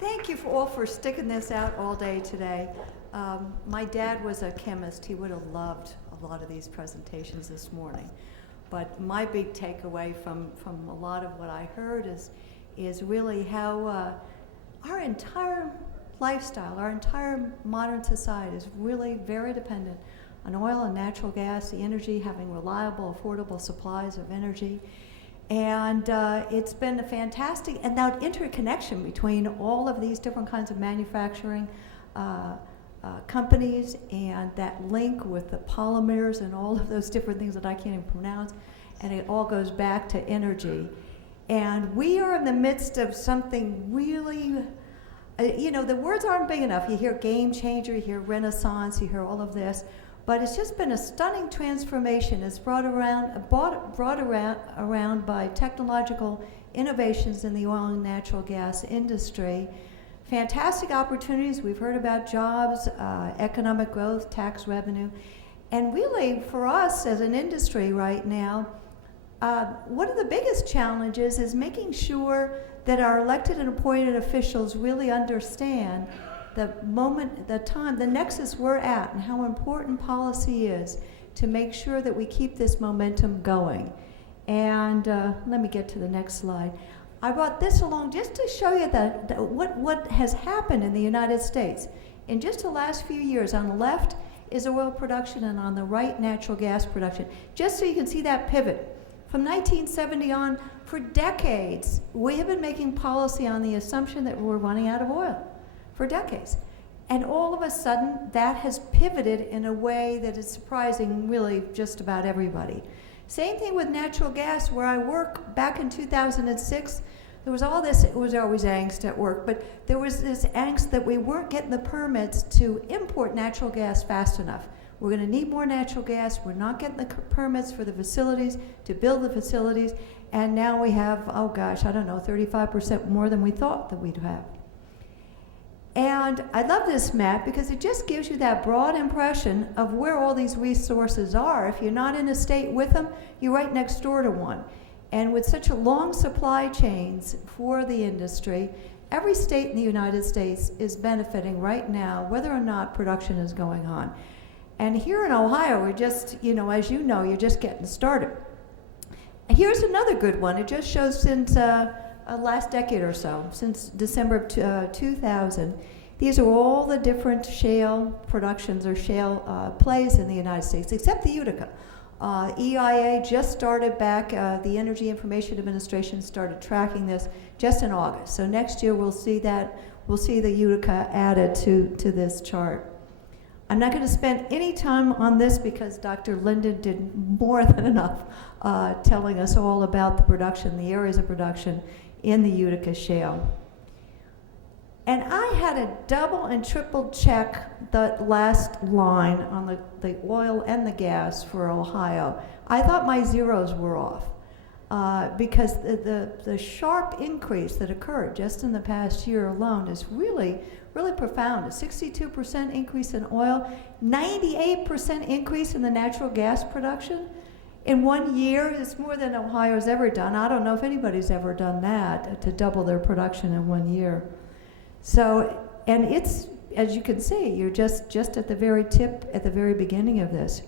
Thank you all for sticking this out all day today. My dad was a chemist. He would have loved a lot of these presentations this morning. But my big takeaway from a lot of what I heard is really how our entire lifestyle, our entire modern society is really very dependent on oil and natural gas, the energy, having reliable, affordable supplies of energy. And it's been a fantastic, and that interconnection between all of these different kinds of manufacturing companies, and that link with the polymers and all of those different things that I can't even pronounce, and it all goes back to energy. And we are in the midst of something really, the words aren't big enough. You hear game changer, you hear renaissance, you hear all of this. But it's just been a stunning transformation. It's brought around by technological innovations in the oil and natural gas industry. Fantastic opportunities. We've heard about jobs, economic growth, tax revenue. And really, for us as an industry right now, one of the biggest challenges is making sure that our elected and appointed officials really understand the moment, the time, the nexus we're at, and how important policy is to make sure that we keep this momentum going. And let me get to the next slide. I brought this along just to show you what has happened in the United States. In just the last few years, on the left is oil production, and on the right, natural gas production. Just so you can see that pivot. From 1970 on, for decades, we have been making policy on the assumption that we're running out of oil. For decades. And all of a sudden, that has pivoted in a way that is surprising really just about everybody. Same thing with natural gas, where I work. Back in 2006, there was all this, it was always angst at work, but there was this angst that we weren't getting the permits to import natural gas fast enough. We're gonna need more natural gas, we're not getting the permits for the facilities, to build the facilities, and now we have, 35% more than we thought that we'd have. And I love this map because it just gives you that broad impression of where all these resources are. If you're not in a state with them, you're right next door to one. And with such a long supply chains for the industry, every state in the United States is benefiting right now, whether or not production is going on. And here in Ohio, we're just, as you know, you're just getting started. Here's another good one. It just shows since last decade or so, since December of 2000. These are all the different shale productions or shale plays in the United States, except the Utica. EIA just started back, the Energy Information Administration started tracking this just in August. So next year we'll see the Utica added to this chart. I'm not going to spend any time on this because Dr. Linden did more than enough telling us all about the production, the areas of production in the Utica shale. And I had to double and triple check the last line on the oil and the gas for Ohio. I thought my zeros were off because the sharp increase that occurred just in the past year alone is really, really profound. A 62% increase in oil, 98% increase in the natural gas production. In 1 year, it's more than Ohio's ever done. I don't know if anybody's ever done that, to double their production in 1 year. So, and it's, as you can see, you're just at the very tip, at the very beginning of this.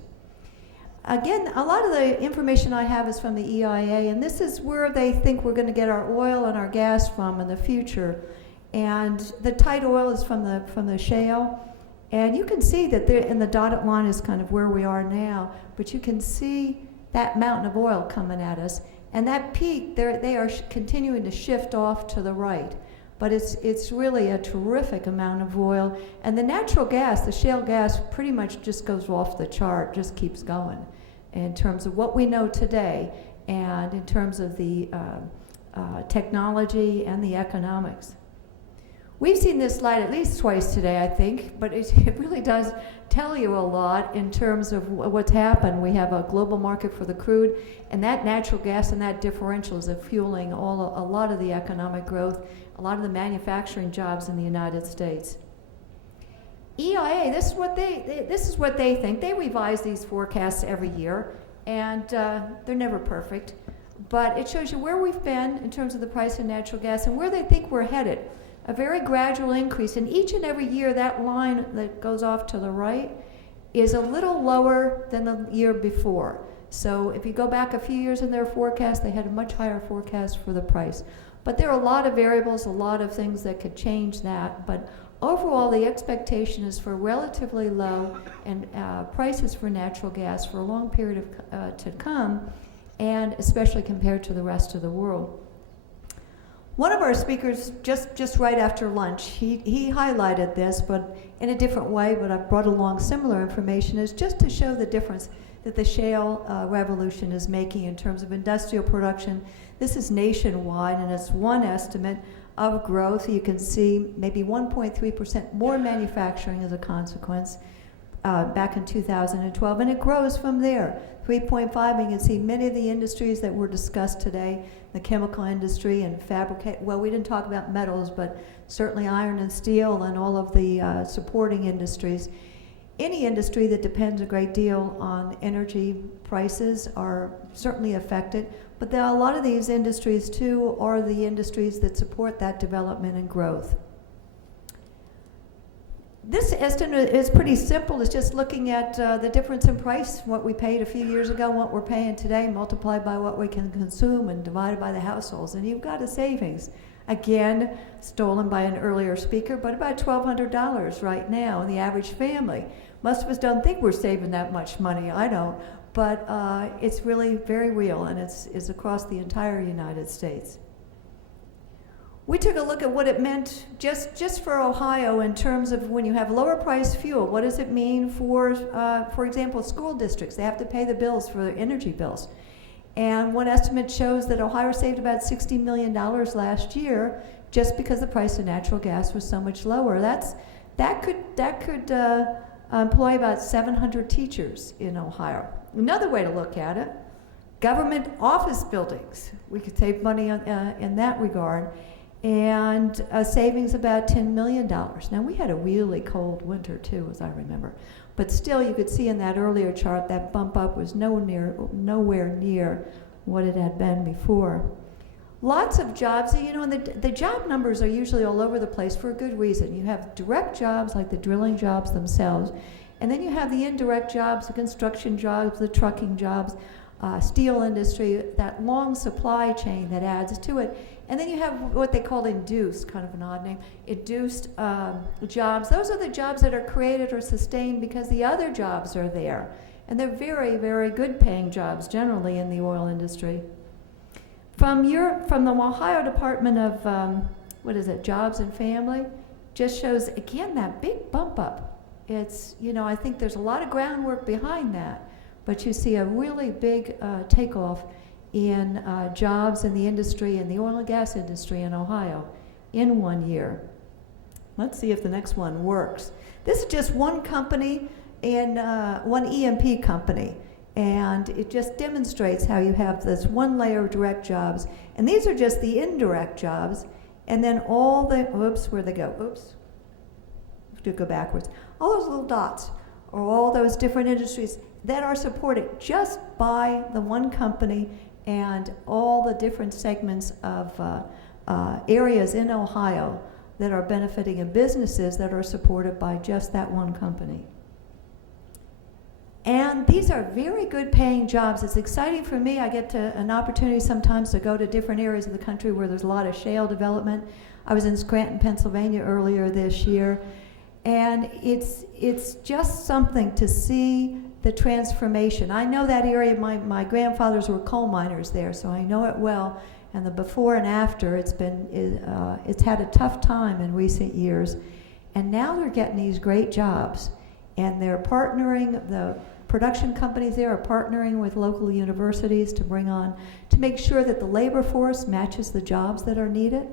Again, a lot of the information I have is from the EIA, and this is where they think we're going to get our oil and our gas from in the future. And the tight oil is from the shale. And you can see that in the dotted line is kind of where we are now, but you can see that mountain of oil coming at us, and that peak, they are continuing to shift off to the right. But it's really a terrific amount of oil, and the natural gas, the shale gas, pretty much just goes off the chart, just keeps going in terms of what we know today, and in terms of the technology and the economics. We've seen this slide at least twice today, I think, but it really does tell you a lot in terms of what's happened. We have a global market for the crude, and that natural gas and that differentials are fueling a lot of the economic growth, a lot of the manufacturing jobs in the United States. EIA, this is what they think. They revise these forecasts every year, and they're never perfect, but it shows you where we've been in terms of the price of natural gas and where they think we're headed. a very gradual increase. And each and every year, that line that goes off to the right is a little lower than the year before. So if you go back a few years in their forecast, they had a much higher forecast for the price. But there are a lot of variables, a lot of things that could change that. But overall, the expectation is for relatively low and prices for natural gas for a long period of to come, and especially compared to the rest of the world. One of our speakers, just right after lunch, he highlighted this, but in a different way, but I brought along similar information, is just to show the difference that the shale revolution is making in terms of industrial production. This is nationwide, and it's one estimate of growth. You can see maybe 1.3% more manufacturing as a consequence back in 2012, and it grows from there. 3.5, and you can see many of the industries that were discussed today, the chemical industry and well, we didn't talk about metals, but certainly iron and steel and all of the supporting industries. Any industry that depends a great deal on energy prices are certainly affected, but there are a lot of these industries too are the industries that support that development and growth. This estimate is pretty simple. It's just looking at the difference in price, what we paid a few years ago, what we're paying today, multiplied by what we can consume and divided by the households. And you've got a savings. Again, stolen by an earlier speaker, but about $1,200 right now in the average family. Most of us don't think we're saving that much money. I don't. But it's really very real, and it's across the entire United States. We took a look at what it meant just for Ohio in terms of when you have lower price fuel. What does it mean for example, school districts? They have to pay the bills for their energy bills. And one estimate shows that Ohio saved about $60 million last year just because the price of natural gas was so much lower. That could employ about 700 teachers in Ohio. Another way to look at it, government office buildings. We could save money in that regard. And a savings about $10 million. Now, we had a really cold winter, too, as I remember. But still, you could see in that earlier chart that bump up was nowhere near what it had been before. Lots of jobs, you know, and the job numbers are usually all over the place for a good reason. You have direct jobs, like the drilling jobs themselves, and then you have the indirect jobs, the construction jobs, the trucking jobs, steel industry, that long supply chain that adds to it. And then you have what they call induced, kind of an odd name, induced jobs. Those are the jobs that are created or sustained because the other jobs are there. And they're very, very good paying jobs generally in the oil industry. From the Ohio Department of, Jobs and Family, just shows, again, that big bump up. It's, you know, I think there's a lot of groundwork behind that, but you see a really big takeoff in jobs in the industry, in the oil and gas industry in Ohio in 1 year. Let's see if the next one works. This is just one company and one EMP company, and it just demonstrates how you have this one layer of direct jobs, and these are just the indirect jobs, and then all the, where'd they go? Have to go backwards. All those little dots are all those different industries that are supported just by the one company and all the different segments of areas in Ohio that are benefiting and businesses that are supported by just that one company. And these are very good paying jobs. It's exciting for me. I get an opportunity sometimes to go to different areas of the country where there's a lot of shale development. I was in Scranton, Pennsylvania earlier this year, and it's just something to see the transformation. I know that area. My grandfathers were coal miners there, so I know it well. And the before and after, it's had a tough time in recent years, and now they're getting these great jobs, and they're partnering. The production companies there are partnering with local universities to make sure that the labor force matches the jobs that are needed.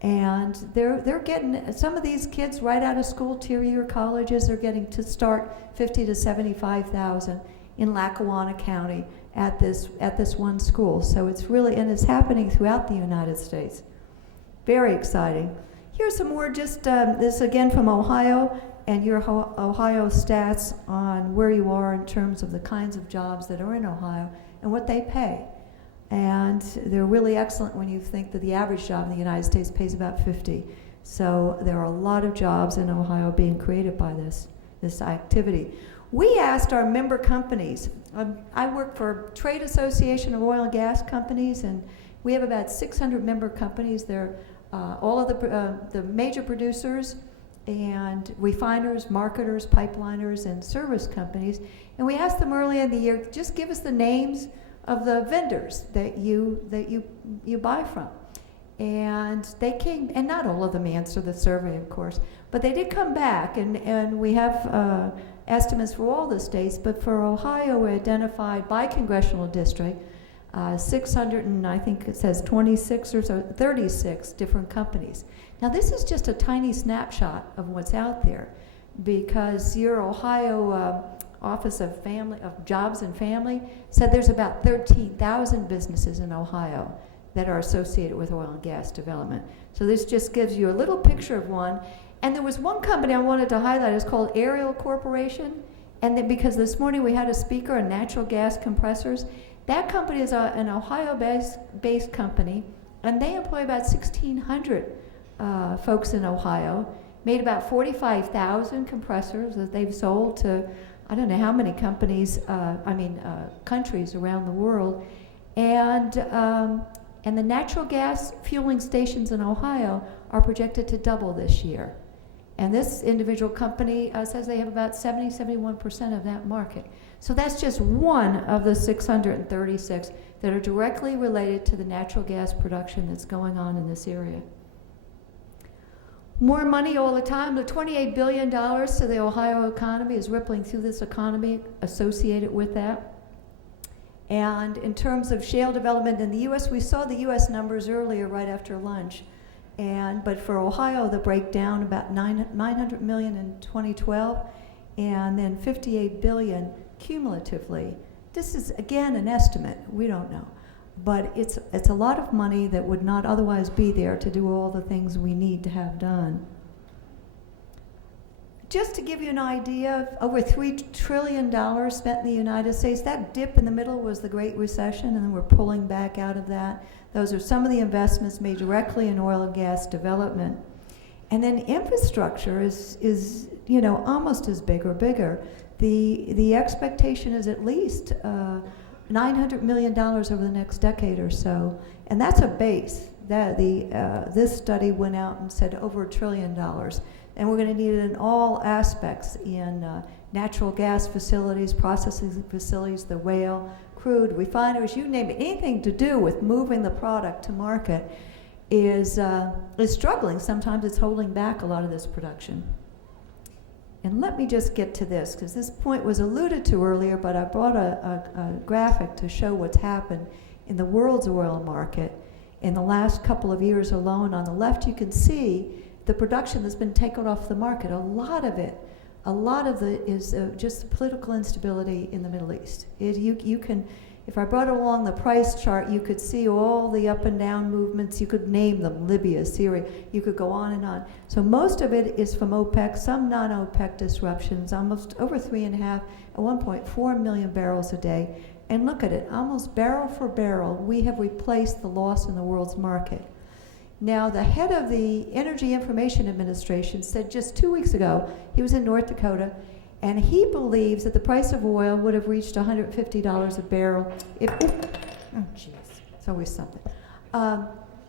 And they're getting, some of these kids right out of school, tier colleges, are getting to start $50,000 to $75,000 in Lackawanna County at this one school. So it's really, and it's happening throughout the United States. Very exciting. Here's some more, just this again from Ohio, and your Ohio stats on where you are in terms of the kinds of jobs that are in Ohio and what they pay. And they're really excellent when you think that the average job in the United States pays about $50,000. So there are a lot of jobs in Ohio being created by this activity. We asked our member companies. I work for Trade Association of Oil and Gas Companies, and we have about 600 member companies. They're all of the major producers and refiners, marketers, pipeliners, and service companies. And we asked them early in the year, just give us the names of the vendors that you buy from. And they came, and not all of them answered the survey, of course, but they did come back, and we have estimates for all the states, but for Ohio, we identified by congressional district 600, and I think it says 26 or so, 36 different companies. Now, this is just a tiny snapshot of what's out there, because your Ohio Office of Jobs and Family said there's about 13,000 businesses in Ohio that are associated with oil and gas development. So this just gives you a little picture of one. And there was one company I wanted to highlight. It's called Ariel Corporation. And then because this morning we had a speaker on natural gas compressors, that company is an Ohio-based company, and they employ about 1,600 folks in Ohio, made about 45,000 compressors that they've sold to I don't know how many companies, countries around the world. And the natural gas fueling stations in Ohio are projected to double this year. And this individual company says they have about 71% of that market. So that's just one of the 636 that are directly related to the natural gas production that's going on in this area. More money all the time. The $28 billion to the Ohio economy is rippling through this economy associated with that. And in terms of shale development in the U.S., we saw the U.S. numbers earlier right after lunch. But for Ohio, the breakdown, about $900 million in 2012, and then $58 billion cumulatively. This is, again, an estimate. We don't know. But it's a lot of money that would not otherwise be there to do all the things we need to have done. Just to give you an idea, over $3 trillion spent in the United States. That dip in the middle was the Great Recession, and then we're pulling back out of that. Those are some of the investments made directly in oil and gas development. And then infrastructure is almost as big or bigger. The expectation is at least $900 million over the next decade or so, and that's a base. This study went out and said over $1 trillion. And we're going to need it in all aspects, in natural gas facilities, processing facilities, the rail, crude, refineries, you name it. Anything to do with moving the product to market is struggling. Sometimes it's holding back a lot of this production. And let me just get to this, because this point was alluded to earlier, but I brought a graphic to show what's happened in the world's oil market in the last couple of years alone. On the left, you can see the production that's been taken off the market. A lot of it is just political instability in the Middle East. You can, if I brought along the price chart, you could see all the up and down movements. You could name them: Libya, Syria. You could go on and on. So most of it is from OPEC, some non-OPEC disruptions, almost over 3.5 and 1.4 million barrels a day. And look at it, almost barrel for barrel, we have replaced the loss in the world's market. Now, the head of the Energy Information Administration said just 2 weeks ago, he was in North Dakota, and he believes that the price of oil would have reached $150 a barrel if, oh geez, it's always something.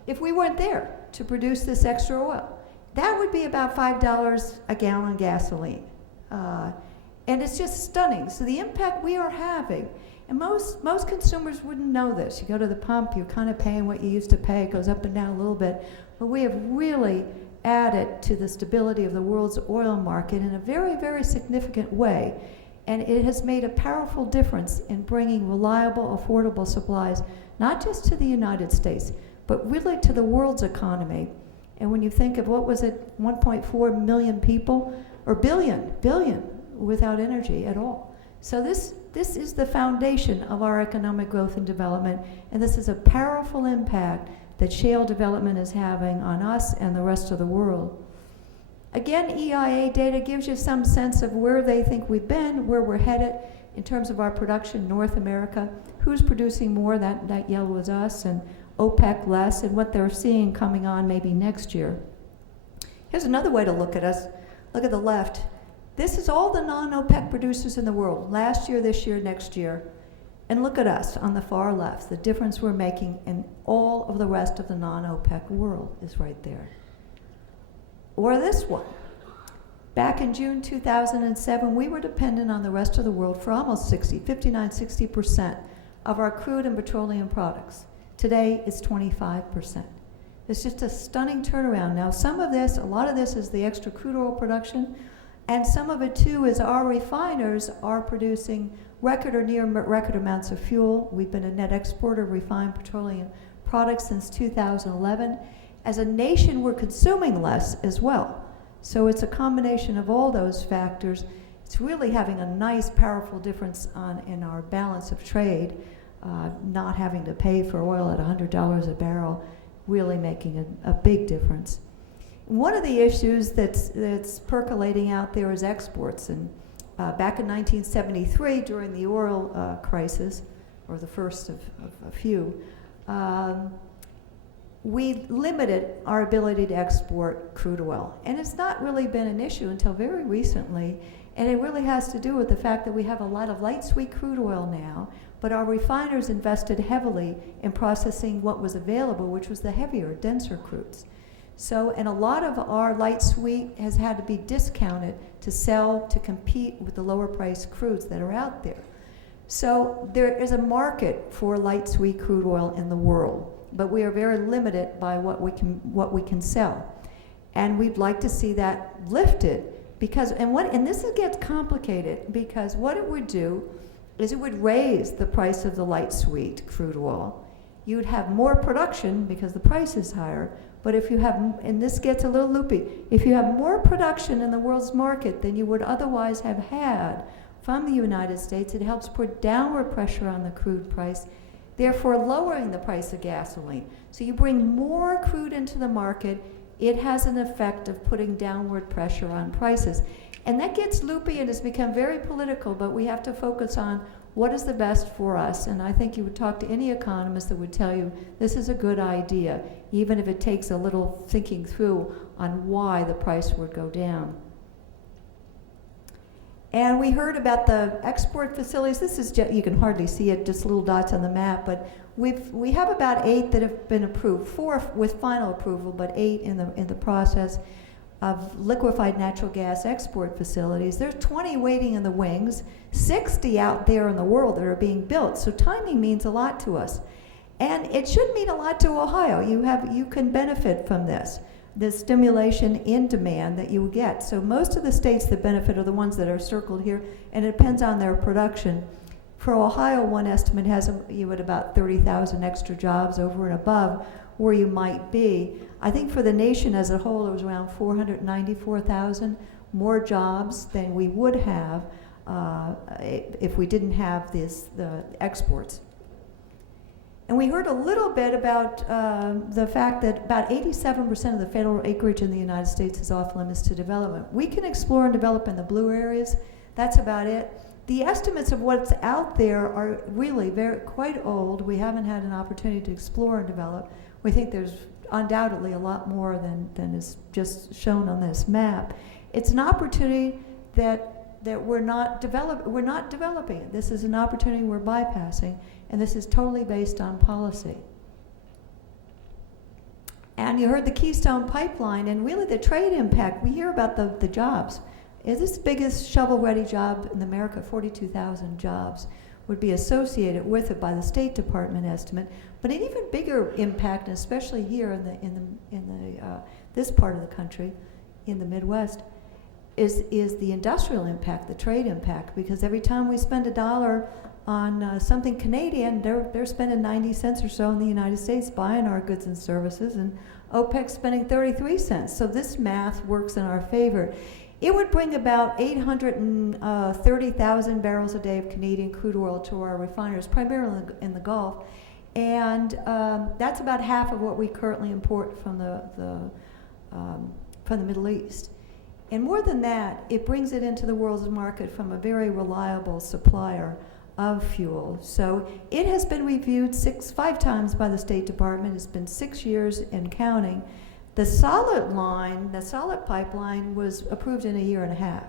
If we weren't there to produce this extra oil. That would be about $5 a gallon gasoline. And it's just stunning. So the impact we are having, and most consumers wouldn't know this. You go to the pump, you're kind of paying what you used to pay. It goes up and down a little bit. But we have really added to the stability of the world's oil market in a very, very significant way. And it has made a powerful difference in bringing reliable, affordable supplies, not just to the United States, but really to the world's economy. And when you think of, what was it, 1.4 million people, or billion without energy at all. So this is the foundation of our economic growth and development, and this is a powerful impact that shale development is having on us and the rest of the world. Again, EIA data gives you some sense of where they think we've been, where we're headed in terms of our production. North America, who's producing more, that yellow is us, and OPEC less, and what they're seeing coming on maybe next year. Here's another way to look at us. Look at the left. This is all the non-OPEC producers in the world, last year, this year, next year. And look at us on the far left. The difference we're making in all of the rest of the non-OPEC world is right there. Or this one. Back in June 2007, we were dependent on the rest of the world for almost 60% of our crude and petroleum products. Today, it's 25%. It's just a stunning turnaround. Now, some of this, a lot of this is the extra crude oil production, and some of it too is our refiners are producing record or near record amounts of fuel. We've been a net exporter of refined petroleum products since 2011. As a nation, we're consuming less as well. So it's a combination of all those factors. It's really having a nice, powerful difference in our balance of trade, not having to pay for oil at $100 a barrel, really making a big difference. One of the issues that's percolating out there is exports. And back in 1973, during the oil crisis, or the first of a few, we limited our ability to export crude oil. And it's not really been an issue until very recently, and it really has to do with the fact that we have a lot of light sweet crude oil now, but our refiners invested heavily in processing what was available, which was the heavier, denser crudes. So, and a lot of our light sweet has had to be discounted to sell, to compete with the lower priced crudes that are out there. So there is a market for light sweet crude oil in the world, but we are very limited by what we can sell. And we'd like to see that lifted because, and this gets complicated because what it would do is it would raise the price of the light sweet crude oil. You would have more production because the price is higher, but if you have, and this gets a little loopy, if you have more production in the world's market than you would otherwise have had from the United States, it helps put downward pressure on the crude price, therefore lowering the price of gasoline. So you bring more crude into the market, it has an effect of putting downward pressure on prices. And that gets loopy and has become very political, but we have to focus on what is the best for us. And I think you would talk to any economist that would tell you this is a good idea, even if it takes a little thinking through on why the price would go down. And we heard about the export facilities. This is you can hardly see it, just little dots on the map, but we have about 8 that have been approved, 4 with final approval, but 8 in the process of liquefied natural gas export facilities. There's 20 waiting in the wings, 60 out there in the world that are being built. So timing means a lot to us. And it should mean a lot to Ohio. You can benefit from this stimulation in demand that you get. So most of the states that benefit are the ones that are circled here, and it depends on their production. For Ohio, one estimate has you at about 30,000 extra jobs over and above where you might be. I think for the nation as a whole, it was around 494,000 more jobs than we would have if we didn't have the exports. And we heard a little bit about the fact that about 87% of the federal acreage in the United States is off limits to development. We can explore and develop in the blue areas. That's about it. The estimates of what's out there are really quite old. We haven't had an opportunity to explore and develop. We think there's undoubtedly a lot more than is just shown on this map. It's an opportunity that we're not developing. This is an opportunity we're bypassing, and this is totally based on policy. And you heard the Keystone Pipeline, and really the trade impact. We hear about the jobs. Is this the biggest shovel-ready job in America? 42,000 jobs would be associated with it by the State Department estimate. But an even bigger impact, and especially here in this part of the country, in the Midwest, is the industrial impact, the trade impact. Because every time we spend $1 on something Canadian, they're spending 90 cents or so in the United States buying our goods and services, and OPEC's spending 33 cents. So this math works in our favor. It would bring about 830,000 barrels a day of Canadian crude oil to our refiners, primarily in the Gulf, and that's about half of what we currently import from the Middle East. And more than that, it brings it into the world's market from a very reliable supplier of fuel. So it has been reviewed 5 times by the State Department. It's been 6 years and counting. The solid line, the solid pipeline was approved in a year and a half.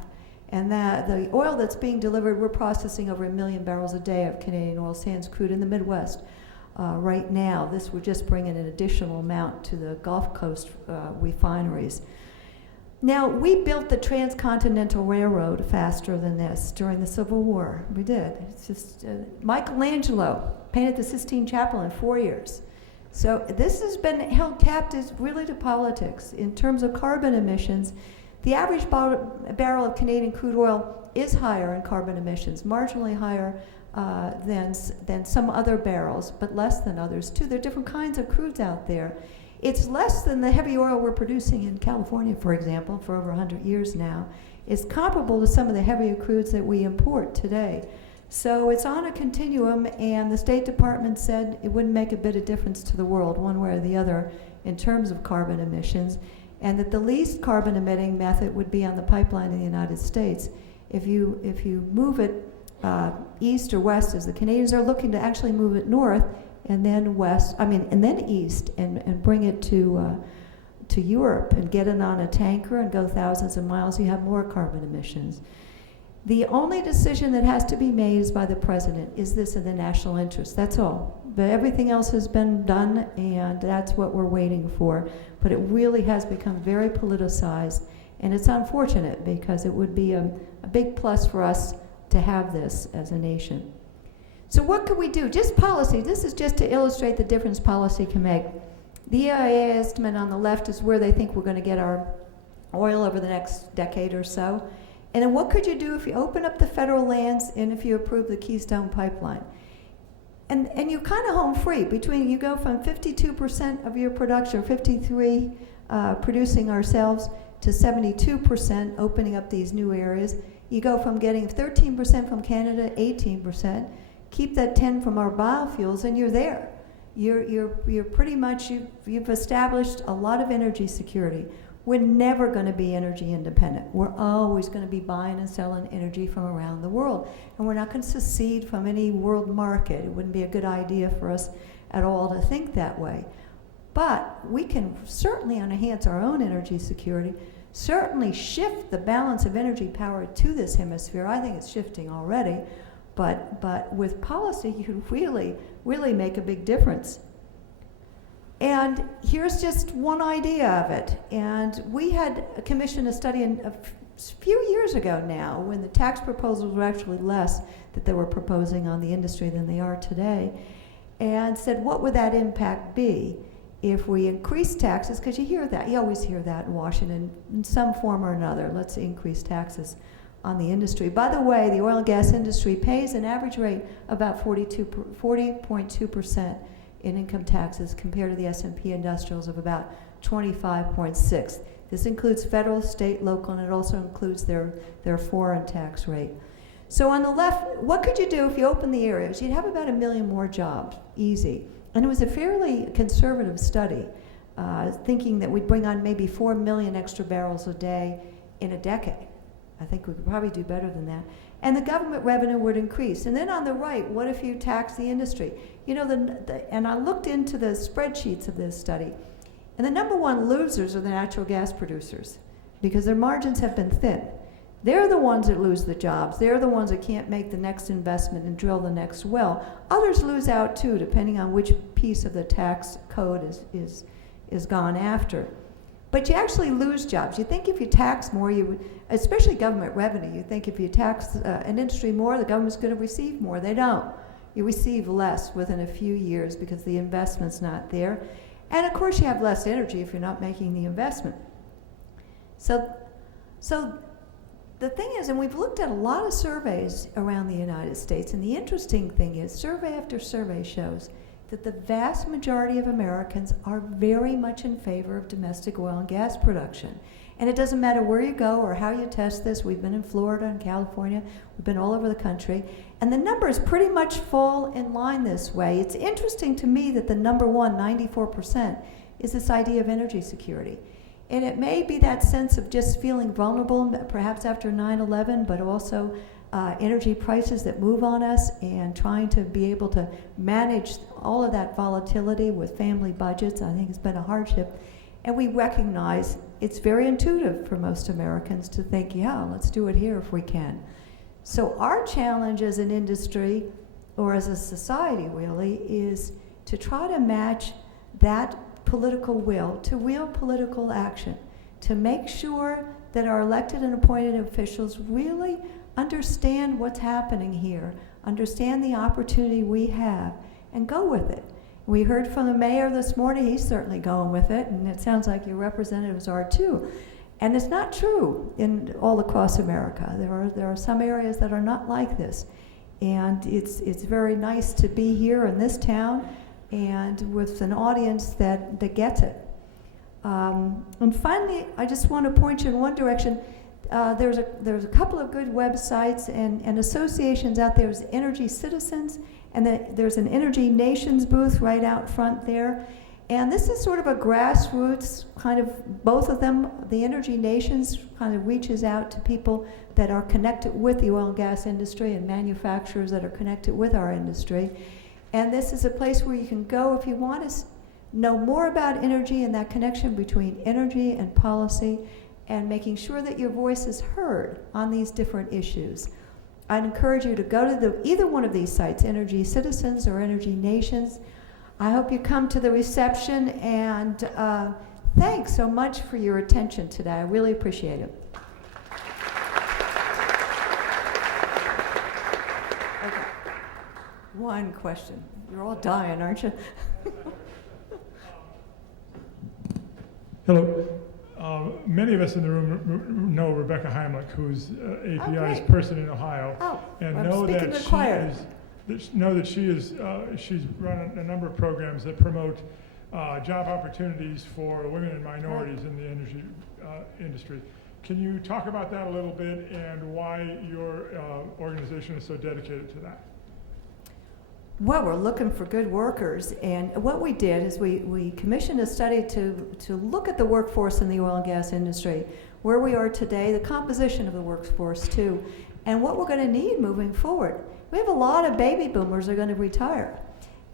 And that the oil that's being delivered, we're processing over 1 million barrels a day of Canadian oil sands crude in the Midwest. Right now, this would just bring in an additional amount to the Gulf Coast refineries. Now, we built the Transcontinental Railroad faster than this during the Civil War. We did. It's just, Michelangelo painted the Sistine Chapel in 4 years. So this has been held captive really to politics. In terms of carbon emissions, the average barrel of Canadian crude oil is higher in carbon emissions, marginally higher than some other barrels, but less than others too. There are different kinds of crudes out there. It's less than the heavy oil we're producing in California, for example, for over 100 years now. It's comparable to some of the heavier crudes that we import today. So it's on a continuum, and the State Department said it wouldn't make a bit of difference to the world, one way or the other, in terms of carbon emissions, and that the least carbon emitting method would be on the pipeline in the United States. If you move it east or west, as the Canadians are looking to actually move it north, and then west, and then east, and bring it to Europe and get it on a tanker and go thousands of miles, you have more carbon emissions. The only decision that has to be made is by the president. Is this in the national interest? That's all. But everything else has been done, and that's what we're waiting for. But it really has become very politicized, and it's unfortunate because it would be a big plus for us to have this as a nation. So what could we do? Just policy. This is just to illustrate the difference policy can make. The EIA estimate on the left is where they think we're going to get our oil over the next decade or so. And then what could you do if you open up the federal lands and if you approve the Keystone Pipeline? And you're kind of home free. Between, you go from 52% of your production, 53 producing ourselves, to 72% opening up these new areas. You go from getting 13% from Canada, 18%. Keep that 10 from our biofuels, and you're there. You're pretty much, you've established a lot of energy security. We're never going to be energy independent. We're always going to be buying and selling energy from around the world. And we're not going to secede from any world market. It wouldn't be a good idea for us at all to think that way. But we can certainly enhance our own energy security, certainly shift the balance of energy power to this hemisphere. I think it's shifting already. But with policy, you can really make a big difference. And here's just one idea of it. And we had commissioned a study a few years ago now, when the tax proposals were actually less that they were proposing on the industry than they are today, and said, what would that impact be if we increase taxes? Because you always hear that in Washington in some form or another. Let's increase taxes on the industry. By the way, the oil and gas industry pays an average rate about 40.2% in income taxes compared to the S&P industrials of about 25.6. This includes federal, state, local, and it also includes their foreign tax rate. So on the left, what could you do if you open the areas? You'd have about 1 million more jobs, easy. And it was a fairly conservative study, thinking that we'd bring on maybe 4 million extra barrels a day in a decade. I think we could probably do better than that. And the government revenue would increase. And then on the right, what if you tax the industry? You know, and I looked into the spreadsheets of this study, and the number one losers are the natural gas producers because their margins have been thin. They're the ones that lose the jobs. They're the ones that can't make the next investment and drill the next well. Others lose out too, depending on which piece of the tax code is gone after. But you actually lose jobs. You think if you tax more, you would, especially government revenue, you think if you tax an industry more, the government's going to receive more. They don't. You receive less within a few years because the investment's not there. And of course you have less energy if you're not making the investment. So the thing is, and we've looked at a lot of surveys around the United States, and the interesting thing is survey after survey shows that the vast majority of Americans are very much in favor of domestic oil and gas production. And it doesn't matter where you go or how you test this. We've been in Florida and California. We've been all over the country. And the numbers pretty much fall in line this way. It's interesting to me that the number one, 94%, is this idea of energy security. And it may be that sense of just feeling vulnerable, perhaps after 9/11, but also energy prices that move on us and trying to be able to manage all of that volatility with family budgets. I think it's been a hardship. And we recognize it's very intuitive for most Americans to think, yeah, let's do it here if we can. So our challenge as an industry, or as a society really, is to try to match that political will to real political action, to make sure that our elected and appointed officials really understand what's happening here, understand the opportunity we have, and go with it. We heard from the mayor this morning, he's certainly going with it, and it sounds like your representatives are too. And it's not true in all across America. There are some areas that are not like this. And it's very nice to be here in this town and with an audience that gets it. And finally, I just want to point you in one direction. There's a couple of good websites and associations out there. There's Energy Citizens, and there's an Energy Nations booth right out front there. And this is sort of a grassroots kind of, both of them, the Energy Nations kind of reaches out to people that are connected with the oil and gas industry and manufacturers that are connected with our industry. And this is a place where you can go if you want to know more about energy and that connection between energy and policy and making sure that your voice is heard on these different issues. I'd encourage you to go to either one of these sites, Energy Citizens or Energy Nations. I hope you come to the reception, and thanks so much for your attention today. I really appreciate it. Okay. One question. You're all dying, aren't you? Hello. Many of us in the room know Rebecca Heimlich, who's API's great. person in Ohio, and I'm know speaking that to the choir. She's run a number of programs that promote job opportunities for women and minorities in the energy industry. Can you talk about that a little bit and why your organization is so dedicated to that? Well, we're looking for good workers, and what we did is we commissioned a study to look at the workforce in the oil and gas industry, where we are today, the composition of the workforce too, and what we're going to need moving forward. We have a lot of baby boomers that are going to retire,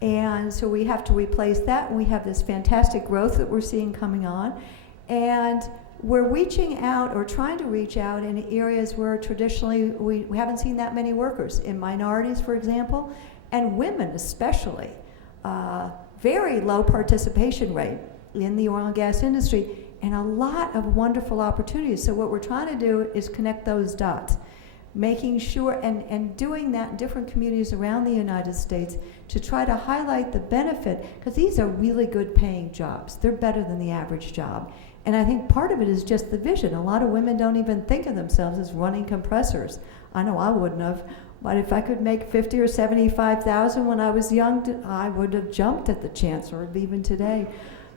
and so we have to replace that. We have this fantastic growth that we're seeing coming on, and we're reaching out or trying to reach out in areas where traditionally we haven't seen that many workers, in minorities, for example, and women especially. Very low participation rate in the oil and gas industry, and a lot of wonderful opportunities. So what we're trying to do is connect those dots, making sure and doing that in different communities around the United States to try to highlight the benefit, because these are really good paying jobs. They're better than the average job. And I think part of it is just the vision. A lot of women don't even think of themselves as running compressors. I know I wouldn't have. But if I could make 50 or 75,000 when I was young, I would have jumped at the chance, or even today,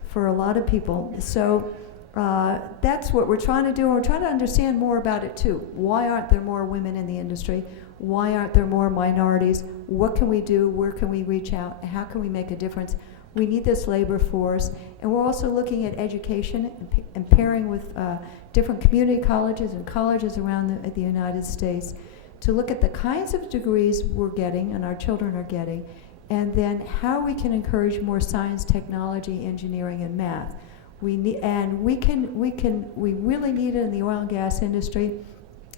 for a lot of people. So that's what we're trying to do. And we're trying to understand more about it too. Why aren't there more women in the industry? Why aren't there more minorities? What can we do? Where can we reach out? How can we make a difference? We need this labor force. And we're also looking at education and pairing with different community colleges and colleges around the United States to look at the kinds of degrees we're getting and our children are getting, and then how we can encourage more science, technology, engineering, and math. We really need it in the oil and gas industry,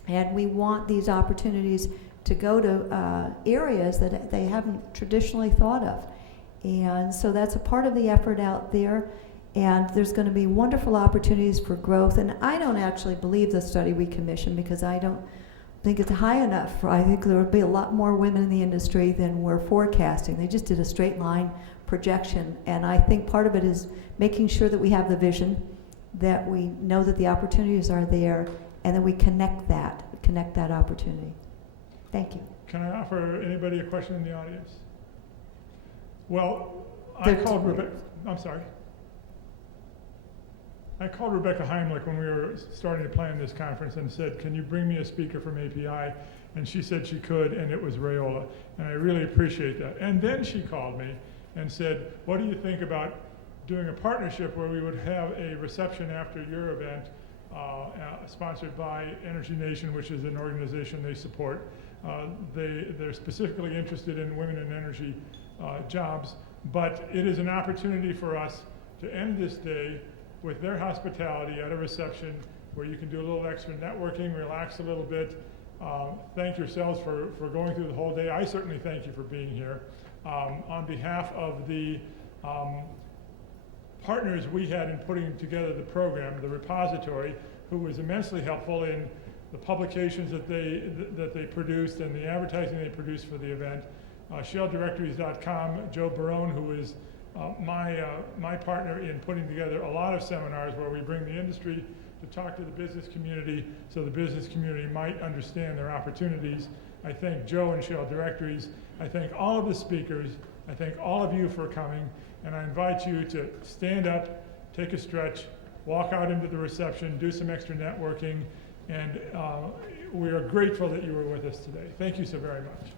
and we want these opportunities to go to areas that they haven't traditionally thought of. And so that's a part of the effort out there, and there's going to be wonderful opportunities for growth. And I don't actually believe the study we commissioned, because I don't think it's high enough. I think there will be a lot more women in the industry than we're forecasting. They just did a straight line projection, and I think part of it is making sure that we have the vision, that we know that the opportunities are there, and then we connect that opportunity. Thank you. Can I offer anybody a question in the audience? Well, I called Rebecca Heimlich when we were starting to plan this conference and said, can you bring me a speaker from API? And she said she could, and it was Rayola. And I really appreciate that. And then she called me and said, what do you think about doing a partnership where we would have a reception after your event, sponsored by Energy Nation, which is an organization they support. They're specifically interested in women in energy jobs, but it is an opportunity for us to end this day with their hospitality at a reception where you can do a little extra networking, relax a little bit. Thank yourselves for going through the whole day. I certainly thank you for being here. On behalf of the partners we had in putting together the program, the repository, who was immensely helpful in the publications that they produced and the advertising they produced for the event. ShellDirectories.com, Joe Barone, who is my partner in putting together a lot of seminars where we bring the industry to talk to the business community so the business community might understand their opportunities. I thank Joe and Shell Directories. I thank all of the speakers. I thank all of you for coming, and I invite you to stand up, take a stretch, walk out into the reception, do some extra networking, and we are grateful that you were with us today. Thank you so very much.